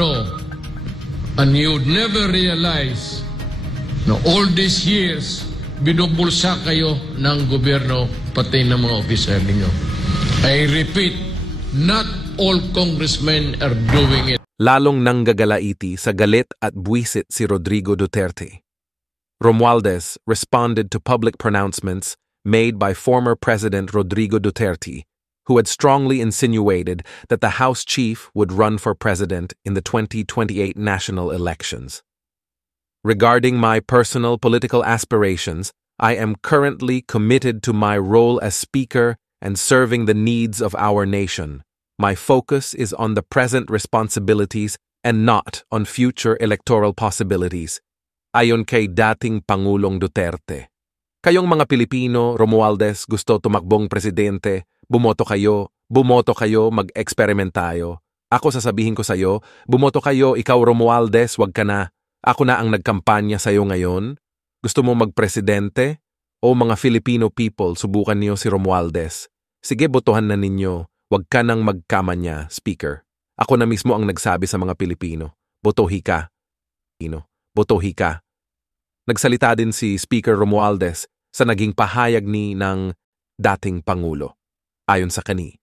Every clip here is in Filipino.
gobyerno. And you'd never realize na all these years, binubulsa kayo ng gobyerno, pati ng mga officer ninyo. I repeat, not all congressmen are doing it. Lalong nanggagalaiti sa galit at buwisit si Rodrigo Duterte. Romualdez responded to public pronouncements made by former President Rodrigo Duterte, who had strongly insinuated that the House chief would run for president in the 2028 national elections. Regarding my personal political aspirations, I am currently committed to my role as Speaker and serving the needs of our nation. My focus is on the present responsibilities and not on future electoral possibilities. Ayon kay dating Pangulong Duterte. Kayong mga Pilipino, Romualdez, gusto tumakbong presidente, bumoto kayo, mag-experiment tayo. Ako sasabihin ko sa'yo, bumoto kayo, ikaw Romualdez, wag ka na. Ako na ang nagkampanya sa'yo ngayon. Gusto mo magpresidente? O mga Filipino people, subukan niyo si Romualdez. Sige, botohan na ninyo. Wag ka nang magkamanya, Speaker. Ako na mismo ang nagsabi sa mga Pilipino. Botohi ka. Botohi ka. Nagsalita din si Speaker Romualdez sa naging pahayag ng dating Pangulo. Ayon sa kani,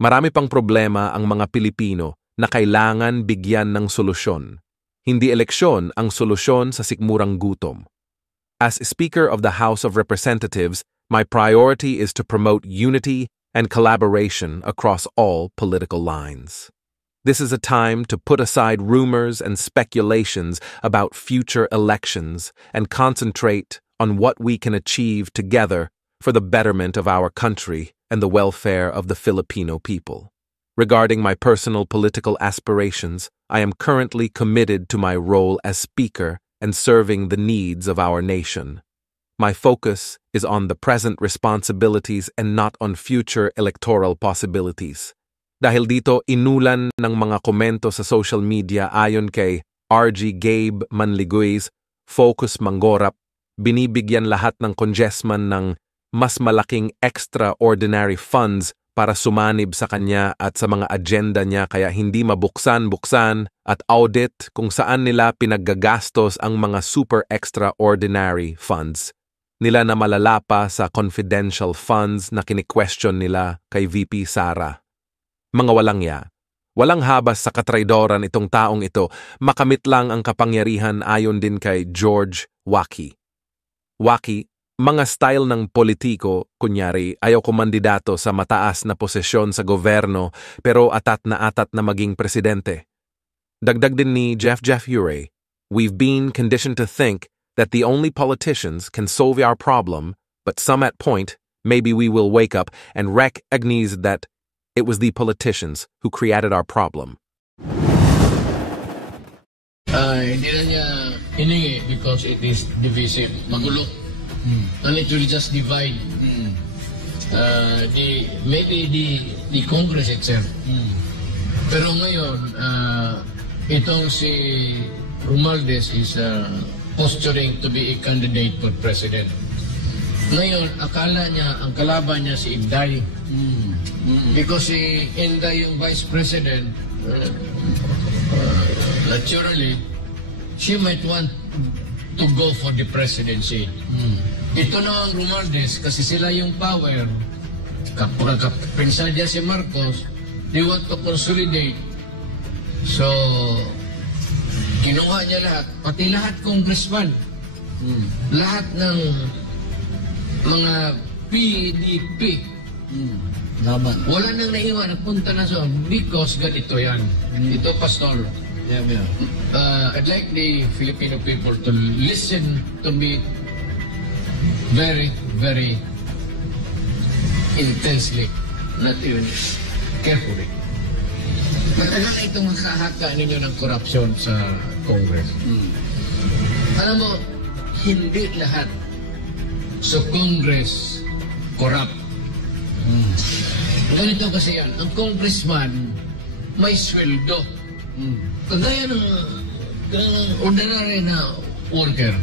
marami pang problema ang mga Pilipino na kailangan bigyan ng solusyon. Hindi eleksyon ang solusyon sa sikmurang gutom. As Speaker of the House of Representatives, my priority is to promote unity and collaboration across all political lines. This is a time to put aside rumors and speculations about future elections and concentrate on what we can achieve together for the betterment of our country and the welfare of the Filipino people. Regarding my personal political aspirations, I am currently committed to my role as Speaker and serving the needs of our nation. My focus is on the present responsibilities and not on future electoral possibilities. Dahil dito, inulan ng mga komento sa social media ayon kay RG Gabe Manliguiz, Focus Manggorap, binibigyan lahat ng congressman ng mas malaking extraordinary funds para sumanib sa kanya at sa mga agenda niya kaya hindi mabuksan-buksan at audit kung saan nila pinaggagastos ang mga super extraordinary funds. Nila na malala pa sa confidential funds na kini-question nila kay VP Sara. Mga walang ya. Walang habas sa katraidoran itong taong ito, makamit lang ang kapangyarihan ayon din kay George Waki. Waki, mga style ng politiko, kunyari, ayaw kumandidato sa mataas na posisyon sa gobyerno pero atat na maging presidente. Dagdag din ni Jeff Ure, we've been conditioned to think that the only politicians can solve our problem, but some at point, maybe we will wake up and recognize that it was the politicians who created our problem. Hindi na niya hiningi because it is divisive. Magulo. And it will just divide maybe the Congress itself. Pero ngayon, itong si Romualdez is posturing to be a candidate for president. Ngayon, akala niya, ang kalaban niya si Inday. Because si Inday yung vice president, naturally, she might want to go for the presidency. Ito na ang Romualdez, kasi sila yung power. Kapag si Marcos, they want to consolidate. So, kinuha niya lahat, pati lahat congressman. Lahat ng mga PDP. Wala nang naiwan, nagpunta na sa because ganito yan. Ito, Pastor. I'd like the Filipino people to listen to me very, very intensely, not even carefully. Matagal na itong makahaka ninyo ng korupsyon sa Congress. Alam mo, hindi lahat sa Congress corrupt. Ganito kasi yan, ang congressman may sweldo. Kagaya ng ordinary na worker.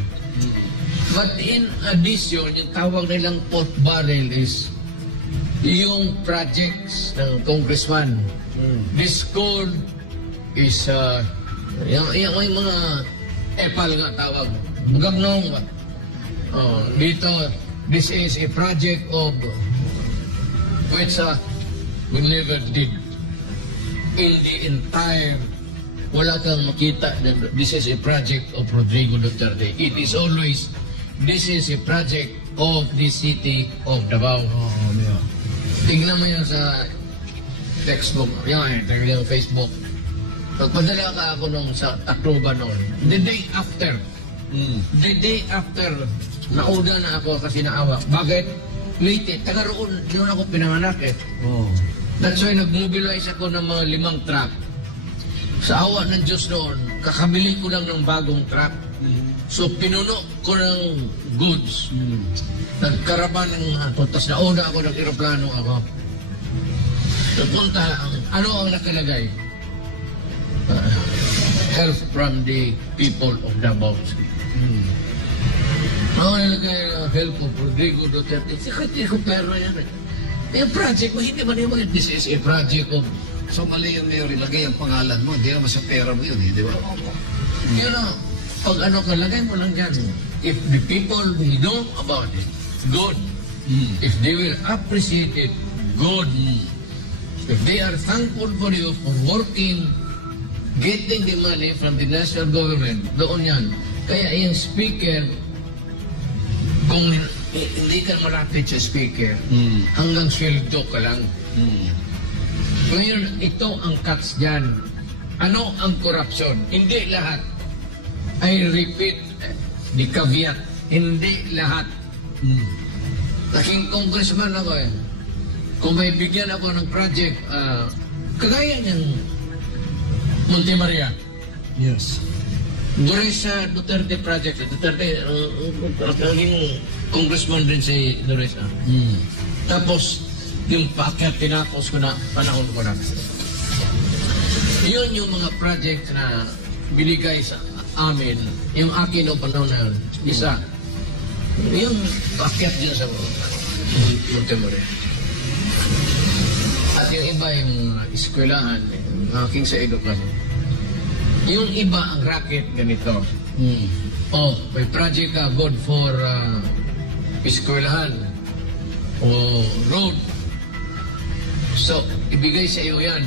But in addition, yung tawag nilang pot barrel is yung projects ng congressman. This called is, yung may mga epal nga tawag. Gagnong ba? Dito, this is a project of which we never did in the entire. Wala kang makita na this is a project of Rodrigo Duterte. It is always, this is a project of the city of Davao. Yeah. Tingnan mo yan sa textbook. Yan, yung Facebook. Pagpadala ka ako nung sa Tacloban noon. The day after, nauna na ako kasi naawa. Bakit? Late, taga roon, yun ako pinanganak eh. That's why nag-mobilize ako ng mga 5 truck. Sa awa ng Diyos noon, kakabili ko lang ng bagong truck. So, pinuno ko ng goods. Nagkaraban ng tapos nauna ako ng aeroplano ako. Napunta, ano ang nakalagay? Help from the people of Davao. Ano nakalagay help of Rodrigo Duterte? Sikati ko pero yan eh. Yung project mo, hindi man yung mga, this is a project of. So mali yung mayor, ilagay ang pangalan mo, hindi naman sa pera mo yun, di ba? You know, pag ano ka, lagay mo lang dyan. If the people will know about it, good. If they will appreciate it, good. If they are thankful for you for working, getting the money from the national government, doon yan. Kaya yung speaker, kung hindi ka malapit sa speaker, hanggang sweldo ka lang. Ngayon, ito ang cuts dyan. Ano ang korupsyon? Hindi lahat. I repeat, the caveat, hindi lahat. Laking congressman ako eh. Kung may bigyan ako ng project, kagaya ng Monte Maria. Yes. Doresa Duterte project. Duterte, naging congressman din si Doresa. Tapos, yung paakyat tinapos ko na panahon ko na. Yun yung mga project na binigay sa amin. Yung akin o panahon na isa. Yung paakyat dyan sa Montemore. At yung iba yung eskwelahan, aking sa edukasyon. Yung iba ang racket ganito. May project ka good for eskwelahan o road. So, ibigay sa iyo yan.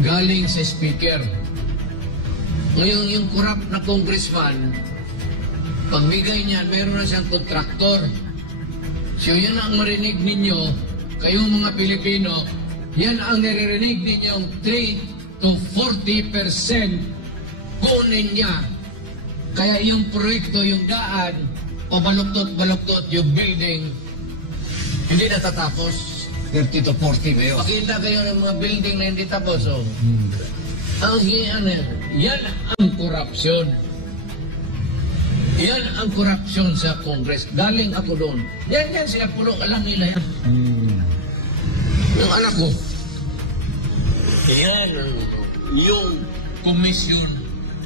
Galing sa speaker. Ngayon, yung corrupt na congressman, pagbigay niya, meron na siyang kontraktor. So, yan ang marinig ninyo, kayong mga Pilipino, yan ang naririnig ninyong 3 to 40% kunin niya. Kaya yung proyekto, yung daan, pabaluktot-baluktot yung building, hindi natatapos. 30 to 40 ba yun? Pakita kayo ng mga building na hindi tapos. Oh. Yan ang korupsyon. Yan ang korupsyon sa Congress. Galing ako doon. Yan sila puno. Alam nila yan. Yung anak ko. Yan yung komisyon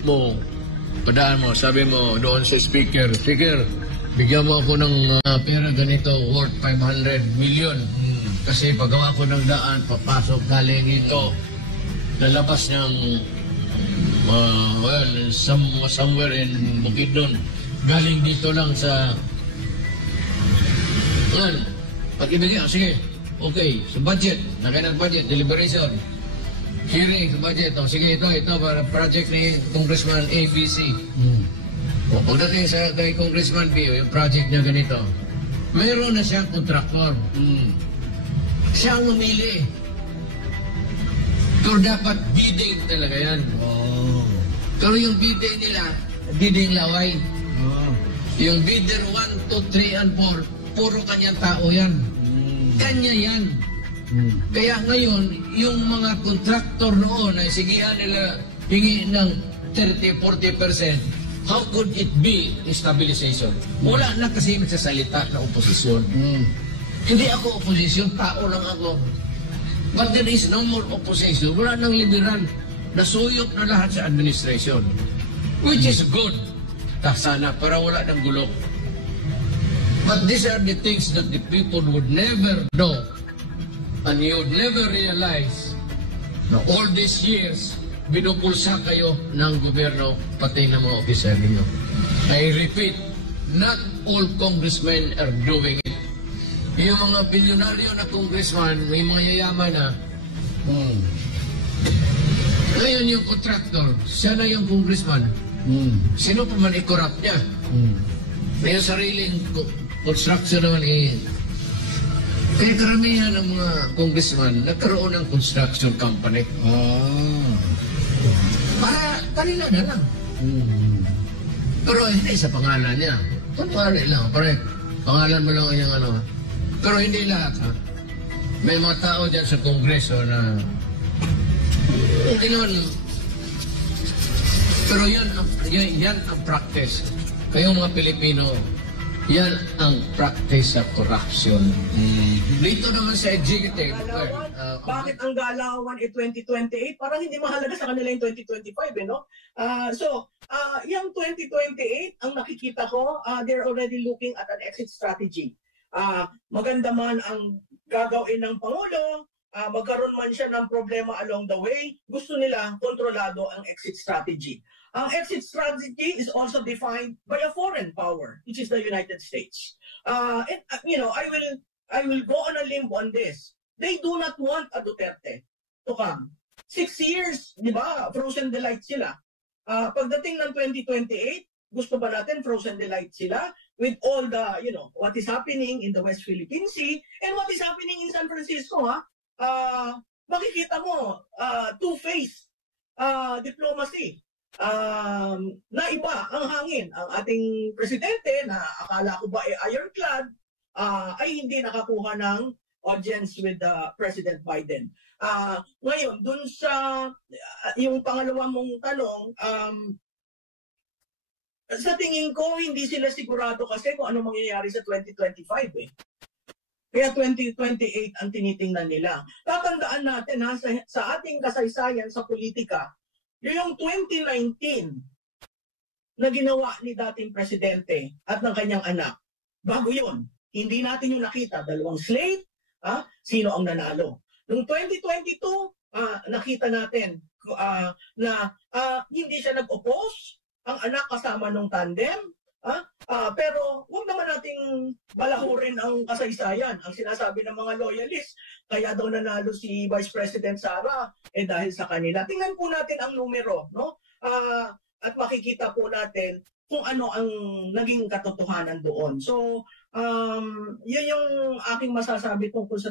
mo. Padaan mo. Sabi mo doon sa speaker. Speaker, bigyan mo ako ng pera ganito worth 500 million. Kasi paggawa ko ng daan, papasok galing ito. Lalabas ng somewhere in Bukidnon. Galing dito lang sa yan. Pag ibigay, sige, okay, sa budget, lagay ng budget, deliberation, hearing sa budget, sige, ito para project ni Congressman ABC. Pagdating sa kay Congressman B, yung project niya ganito, mayroon na siyang contractor. Siya ang mamili. Pero dapat bidding talaga yan. Pero yung bidding nila, bidding laway. Yung bidder 1, 2, 3, and 4, puro kanyang tao yan. Kanya yan. Kaya ngayon, yung mga contractor noon ay sigihan nila hingi ng 30-40%, how could it be stabilization? Wala na kasi magsasalita na oposisyon. Hindi ako oposisyon, tao lang ako. But there is no more opposition. Wala nang liberal. Nasuyok na lahat sa administration. Which is good. Sana para wala ng gulo. But these are the things that the people would never know. And you would never realize na all these years, binupulsa kayo ng gobyerno, pati ng mga opisya ninyo. I repeat, not all congressmen are doing it. Yung mga bilyonaryo na congressman, may mga yayaman na, ngayon yung contractor, siya na yung congressman. Sino pa man i-corrupt niya? May sariling construction naman kaya karamihan ng mga congressman nagkaroon ng construction company. Para kanila na lang. Pero hindi sa pangalan niya. Kunwari lang, pare, pangalan mo lang yung ano. Pero hindi lahat, ha? May mga tao dyan sa kongreso na hindi naman. Pero yan ang practice. Kayong mga Pilipino, yan ang practice sa corruption. Dito naman sa executive. Bakit ang galawan 2028? Parang hindi mahalaga sa kanila yung 2025, no? Yung 2028, ang nakikita ko, they're already looking at an exit strategy. Maganda man ang gagawin ng Pangulo, magkaroon man siya ng problema along the way, gusto nila kontrolado ang exit strategy. Ang exit strategy is also defined by a foreign power, which is the United States. I will go on a limb on this. They do not want a Duterte to come. 6 years, di ba? Frozen delight sila. Pagdating ng 2028, gusto ba natin frozen delight sila with all the, what is happening in the West Philippine Sea and what is happening in San Francisco, ha? Makikita mo, two-faced diplomacy. Na iba ang hangin. Ang ating presidente na akala ko ba ironclad ay hindi nakakuha ng audience with President Biden. Ngayon, dun sa yung pangalawa mong tanong, sa tingin ko hindi sila sigurado kasi kung ano mangyayari sa 2025 eh. Kaya 2028 ang tinitingnan nila. Tatandaan natin sa ating kasaysayan sa politika, yung 2019 na ginawa ni dating presidente at ng kanyang anak, bago yun, hindi natin yung nakita, dalawang slate, sino ang nanalo. Noong 2022, nakita natin na hindi siya nag-oppose, ang anak kasama nung tandem, pero huwag naman nating balahurin ang kasaysayan. Ang sinasabi ng mga loyalists, kaya daw nanalo si Vice President Sara, dahil sa kanila. Tingnan po natin ang numero, no? At makikita po natin kung ano ang naging katotohanan doon. So, yun yung aking masasabi tungkol sa